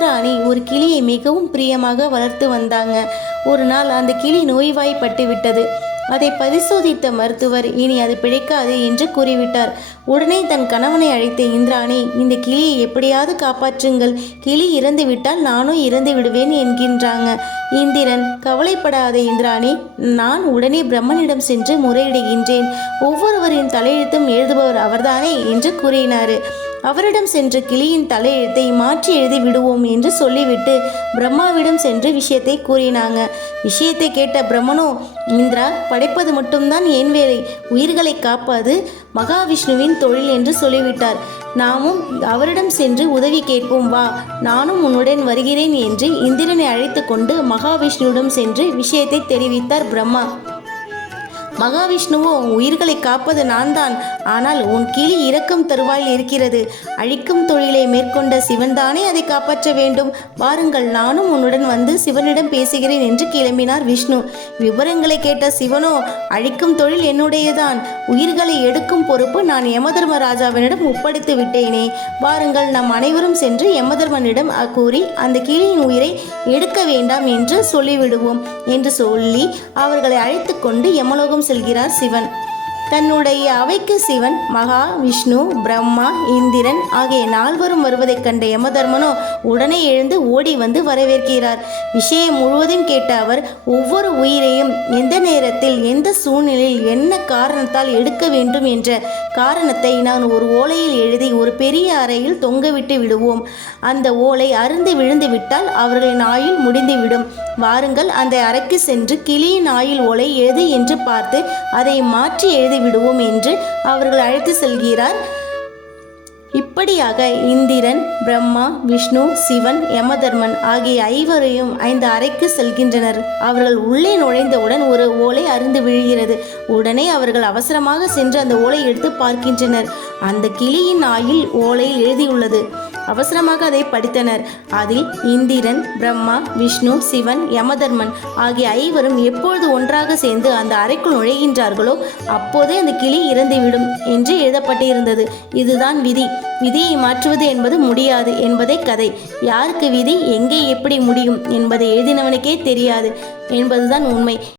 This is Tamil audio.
இந்திராணி ஒரு கிளியை மிகவும் பிரியமாக வளர்த்து வந்தாங்க. ஒரு நாள் அந்த கிளி நோய்வாய்ப்பட்டு விட்டது. அதை பரிசோதித்த மருத்துவர் இனி அது பிழைக்காது என்று கூறிவிட்டார். உடனே தன் கணவனை அழைத்த இந்திராணி, இந்த கிளியை எப்படியாவது காப்பாற்றுங்கள், கிளி இறந்து விட்டால் நானும் இறந்து விடுவேன் என்கின்றாங்க. இந்திரன், கவலைப்படாத இந்திராணி, நான் உடனே பிரம்மனிடம் சென்று முறையிடுகின்றேன். ஒவ்வொருவரின் தலையெழுத்தும் எழுதுபவர் அவர்தானே என்று கூறினார். அவரிடம் சென்று கிளியின் தலையெழுத்தை மாற்றி எழுதி விடுவோம் என்று சொல்லிவிட்டு பிரம்மாவிடம் சென்று விஷயத்தை கூறினாங்க. விஷயத்தை கேட்ட பிரம்மனோ, இந்திரா, படைப்பது மட்டும்தான் என் வேலை, உயிர்களை காப்பது மகாவிஷ்ணுவின் தொழில் என்று சொல்லிவிட்டார். நாமும் அவரிடம் சென்று உதவி கேட்போம், வா, நானும் உன்னுடன் வருகிறேன் என்று இந்திரனை அழைத்து கொண்டு மகாவிஷ்ணுவிடம் சென்று விஷயத்தை தெரிவித்தார் பிரம்மா. மகாவிஷ்ணுவோ, உயிர்களை காப்பது நான் தான், ஆனால் உன் கிளி இறக்கும் தருவாயில் இருக்கிறது. அழிக்கும் தொழிலை மேற்கொண்ட சிவன்தானே அதை காப்பாற்ற வேண்டும். வாருங்கள், நானும் உன்னுடன் வந்து சிவனிடம் பேசுகிறேன் என்று கிளம்பினார் விஷ்ணு. விவரங்களை கேட்ட சிவனோ, அழிக்கும் தொழில் என்னுடையதான், உயிர்களை எடுக்கும் பொறுப்பு நான் யமதர்மராஜாவினிடம் ஒப்படைத்து விட்டேனே. வாருங்கள், நாம் அனைவரும் சென்று யமதர்மனிடம் கூறி அந்த கிளியின் உயிரை எடுக்க வேண்டாம் என்று சொல்லிவிடுவோம் என்று சொல்லி அவர்களை அழைத்து கொண்டு யமலோகம் செல்கிறார் சிவன். தன்னுடைய அவைக்கு சிவன், மகா விஷ்ணு, பிரம்மா, இந்திரன் ஆகிய நால்வரும் வருவதைக் கண்ட யமதர்மனோ உடனே எழுந்து ஓடி வந்து வரவேற்கிறார். விஷயம் முழுவதும் கேட்ட அவர், ஒவ்வொரு உயிரையும் எந்த நேரத்தில் எந்த சூழ்நிலையில் என்ன காரணத்தால் எடுக்க வேண்டும் என்ற காரணத்தை நான் ஒரு ஓலையில் எழுதி ஒரு பெரிய அறையில் தொங்கவிட்டு விடுவோம். அந்த ஓலை அருந்து விழுந்து விட்டால் அவர்களின் ஆயுள் முடிந்துவிடும். வாருங்கள், அந்த அறைக்கு சென்று கிளியின் ஆயுள் ஓலை எழுது என்று பார்த்து அதை மாற்றி எழுதி விடுவோம் என்று அவர்கள் அழைத்து செல்கிறார். இப்படியாக இந்திரன், பிரம்மா, விஷ்ணு, சிவன், யமதர்மன் ஆகிய ஐவரையும் அந்த அறைக்கு செல்கின்றனர். அவர்கள் உள்ளே நுழைந்தவுடன் ஒரு ஓலை அருந்து விழுகிறது. உடனே அவர்கள் அவசரமாக சென்று அந்த ஓலை எடுத்து பார்க்கின்றனர். அந்த கிளியின் ஆயுள் ஓலையில் எழுதியுள்ளது. அவசரமாக அதை படித்தனர். அதில் இந்திரன், பிரம்மா, விஷ்ணு, சிவன், யமதர்மன் ஆகிய ஐவரும் எப்பொழுது ஒன்றாக சேர்ந்து அந்த அறைக்குள் நுழைகின்றார்களோ அப்போதே அந்த கிளி இறந்துவிடும் என்று எழுதப்பட்டிருந்தது. இதுதான் விதி. விதியை மாற்றுவது என்பது முடியாது என்பதே கதை. யாருக்கு விதி எங்கே எப்படி முடியும் என்பதை எழுதினவனுக்கே தெரியாது என்பதுதான் உண்மை.